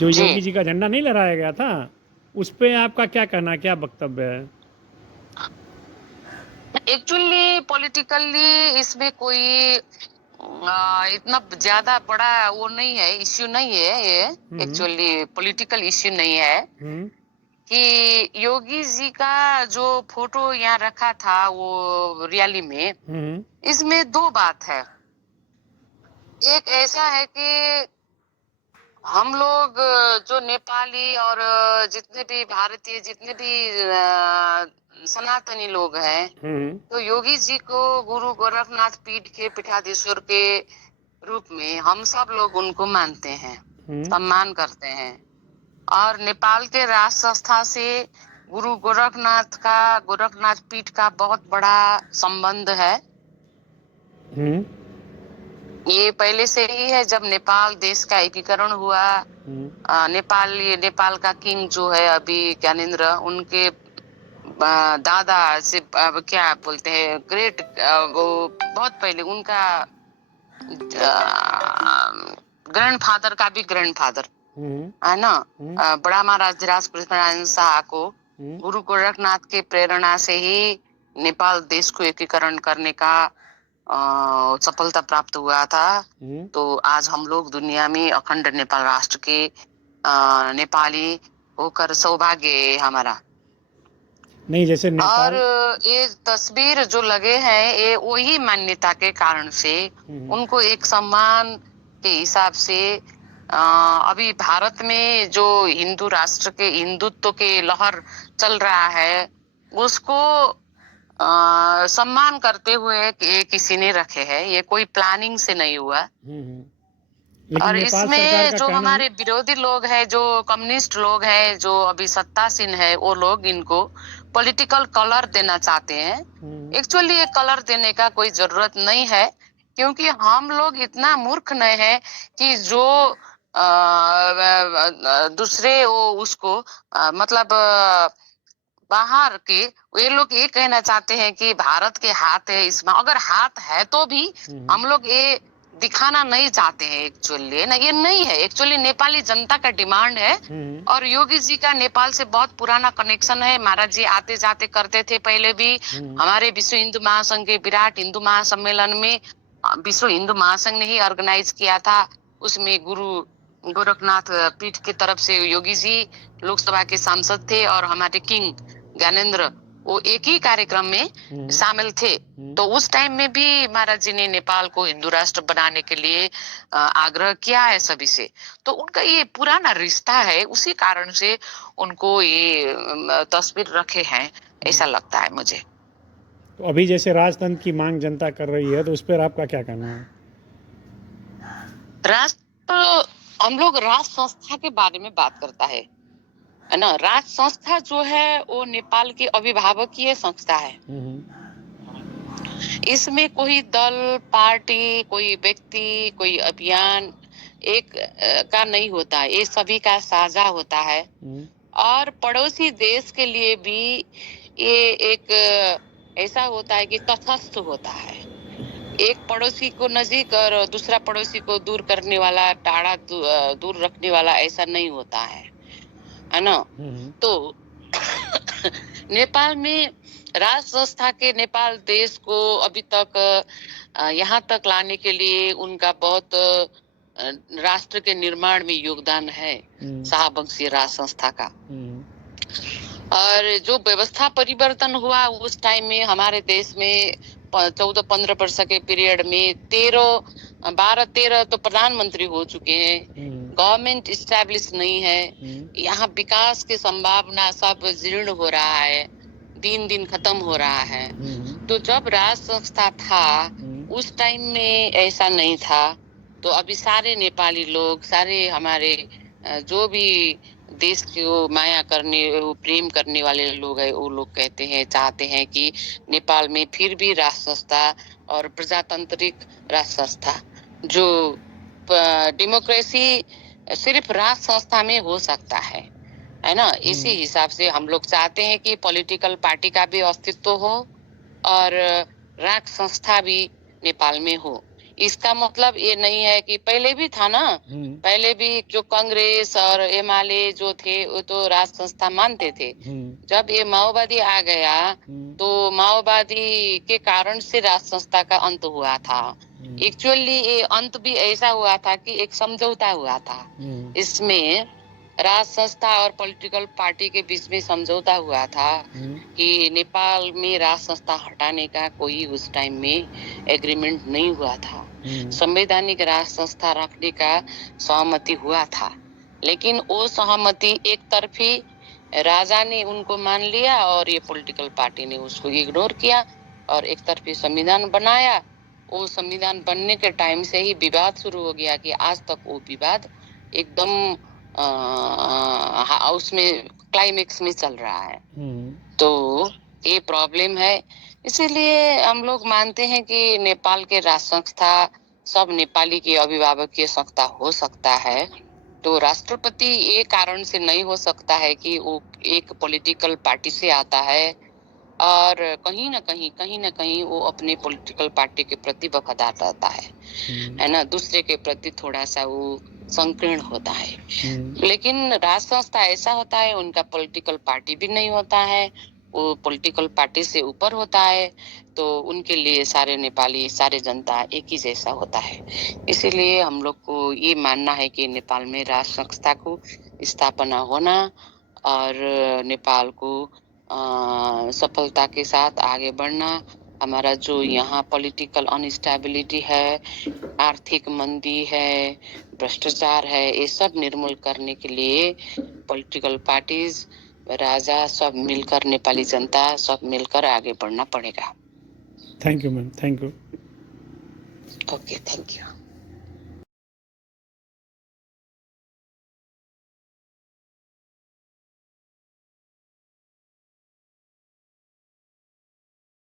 जो जी। योगी जी का झंडा नहीं लहराया गया था, उस पे आपका क्या कहना, क्या वक्तव्य है? एक्चुअली पॉलिटिकली इसमें कोई इतना ज्यादा बड़ा वो नहीं है, इश्यू नहीं है ये। हम्म। एक्चुअली पॉलिटिकल इश्यू नहीं है हम्म। कि योगी जी का जो फोटो यहाँ रखा था वो रैली में, हम्म। इसमें दो बात है। एक ऐसा है कि हम लोग जो नेपाली और जितने भी भारतीय, जितने भी सनातनी लोग हैं, हम्म। तो योगी जी को गुरु गोरखनाथ पीठ के पीठाधीश्वर के रूप में हम सब लोग उनको मानते हैं, हम्म। सम्मान करते हैं। और नेपाल के राष्ट्र संस्था से गुरु गोरखनाथ पीठ का बहुत बड़ा संबंध है। हम्म। ये पहले से ही है, जब नेपाल देश का एकीकरण हुआ। हम्म। नेपाल का किंग जो है अभी ज्ञानेंद्र, उनके दादा से क्या बोलते हैं, ग्रेट, वो बहुत पहले उनका ग्रैंड फादर का भी ग्रैंड फादर हम्म। है ना, हम्म। बड़ा महाराज धीराज पृथ्वीनारायण शाह को हम्म। गुरु गोरखनाथ के प्रेरणा से ही नेपाल देश को एकीकरण करने का सफलता प्राप्त हुआ था। हम्म। तो आज हम लोग दुनिया में अखंड नेपाल राष्ट्र के नेपाली होकर सौभाग्य है हमारा। नहीं, जैसे और नेपाल। ये तस्वीर जो लगे हैं, ये वही मान्यता के कारण से हम्म। उनको एक सम्मान के हिसाब से अभी भारत में जो हिंदू राष्ट्र के हिंदुत्व के लहर चल रहा है, उसको सम्मान करते हुए कि किसी ने रखे हैं। ये कोई प्लानिंग से नहीं हुआ। लेकिन और नेपाल सरकार इसमें का जो कहना है। हमारे विरोधी लोग हैं, जो कम्युनिस्ट लोग हैं, जो अभी सत्तासीन है, वो लोग इनको पॉलिटिकल कलर देना चाहते हैं। हम्म। एक्चुअली ये कलर देने का कोई जरूरत नहीं है, क्योंकि हम लोग इतना मूर्ख नहीं है कि जो दूसरे वो उसको मतलब बाहर के, ये लोग ये कहना चाहते हैं कि भारत के हाथ है इसमें। अगर हाथ है तो भी हम्म। हम लोग ये दिखाना नहीं चाहते हैं। एक्चुअली ना, ये नहीं है, एक्चुअली नेपाली जनता का डिमांड है। हम्म। और योगी जी का नेपाल से बहुत पुराना कनेक्शन है। महाराज जी आते जाते करते थे पहले भी। हम्म। हमारे विश्व हिंदू महासंघ के विराट हिंदू महासम्मेलन में विश्व हिंदू महासंघ ने ही ऑर्गेनाइज किया था। उसमें गुरु गोरखनाथ पीठ की तरफ से योगी जी लोकसभा के सांसद थे, और हमारे किंग ज्ञानेंद्र वो एक ही कार्यक्रम में शामिल थे। तो उस टाइम में भी महाराज जी ने नेपाल को हिंदू राष्ट्र बनाने के लिए आग्रह किया है सभी से। तो उनका ये पुराना रिश्ता है, उसी कारण से उनको ये तस्वीर रखे हैं, ऐसा लगता है मुझे। तो अभी जैसे राजतंत्र की मांग जनता कर रही है, तो उस पर आपका क्या कहना है? राष्ट्र, हम लोग राष्ट्र संस्था के बारे में बात करता है ना। राष्ट्र संस्था जो है वो नेपाल की अभिभावकीय संस्था है। इसमें कोई दल, पार्टी, कोई व्यक्ति, कोई अभियान एक का नहीं होता, ये सभी का साझा होता है। और पड़ोसी देश के लिए भी ये एक ऐसा होता है कि तटस्थ होता है। एक पड़ोसी को नजीक और दूसरा पड़ोसी को दूर करने वाला, टाड़ा दूर रखने वाला, ऐसा नहीं होता है ना। तो नेपाल में राष्ट्र संस्था के नेपाल देश को अभी तक यहाँ तक लाने के लिए उनका बहुत राष्ट्र के निर्माण में योगदान है, शाहबंशी राष्ट्र संस्था का। और जो व्यवस्था परिवर्तन हुआ उस टाइम में हमारे देश में 14-15 वर्ष के पीरियड में 12-13 तो प्रधानमंत्री हो चुके हैं। गवर्नमेंट स्टैब्लिश नहीं है। यहाँ विकास की संभावना सब जीर्ण हो रहा है, दिन दिन खत्म हो रहा है। तो जब राष्ट्र संस्था था उस टाइम में ऐसा नहीं था। तो अभी सारे नेपाली लोग, सारे हमारे जो भी देश को माया करने, प्रेम करने वाले लोग है, वो लोग कहते हैं, चाहते हैं कि नेपाल में फिर भी राष्ट्र संस्था और प्रजातांत्रिक राष्ट्र संस्था, जो डेमोक्रेसी सिर्फ राष्ट्र संस्था में हो सकता है ना। इसी हिसाब से हम लोग चाहते हैं कि पॉलिटिकल पार्टी का भी अस्तित्व हो और राष्ट्र संस्था भी नेपाल में हो। इसका मतलब ये नहीं है कि पहले भी था ना, पहले भी जो कांग्रेस और एमआलए जो थे वो तो राज संस्था मानते थे। जब ये माओवादी आ गया तो माओवादी के कारण से राज संस्था का अंत हुआ था। एक्चुअली ये अंत भी ऐसा हुआ था कि एक समझौता हुआ था। इसमें राज संस्था और पॉलिटिकल पार्टी के बीच में समझौता हुआ था कि नेपाल में राज संस्था हटाने का कोई उस टाइम में एग्रीमेंट नहीं हुआ था। संवैधानिक राज संस्था रखने का सहमति हुआ था, लेकिन वो सहमति एक तरफी राजा ने उनको मान लिया और ये पॉलिटिकल पार्टी ने उसको इग्नोर किया और एक तरफी संविधान बनाया। वो संविधान बनने के टाइम से ही विवाद शुरू हो गया कि आज तक वो विवाद एकदम उसमें क्लाइमेक्स में चल रहा है। तो ये प्रॉब्लम है। इसीलिए हम लोग मानते हैं कि नेपाल के राज संस्था सब नेपाली के अभिभावक की संस्था हो सकता है। तो राष्ट्रपति ये कारण से नहीं हो सकता है कि वो एक पॉलिटिकल पार्टी से आता है और कहीं ना कहीं वो अपने पॉलिटिकल पार्टी के प्रति वफादार रहता है ना, दूसरे के प्रति थोड़ा सा वो संकीर्ण होता है। लेकिन राज संस्था ऐसा होता है, उनका पॉलिटिकल पार्टी भी नहीं होता है, वो पॉलिटिकल पार्टी से ऊपर होता है। तो उनके लिए सारे नेपाली, सारे जनता एक ही जैसा होता है। इसीलिए हम लोग को ये मानना है कि नेपाल में राज संस्था को स्थापना होना और नेपाल को सफलता के साथ आगे बढ़ना, हमारा जो यहाँ पॉलिटिकल अनस्टेबिलिटी है, आर्थिक मंदी है, भ्रष्टाचार है, ये सब निर्मूल करने के लिए पॉलिटिकल पार्टीज, राजा सब मिलकर, नेपाली जनता सब मिलकर आगे बढ़ना पड़ेगा। Thank you ma'am, thank you. Okay, thank you.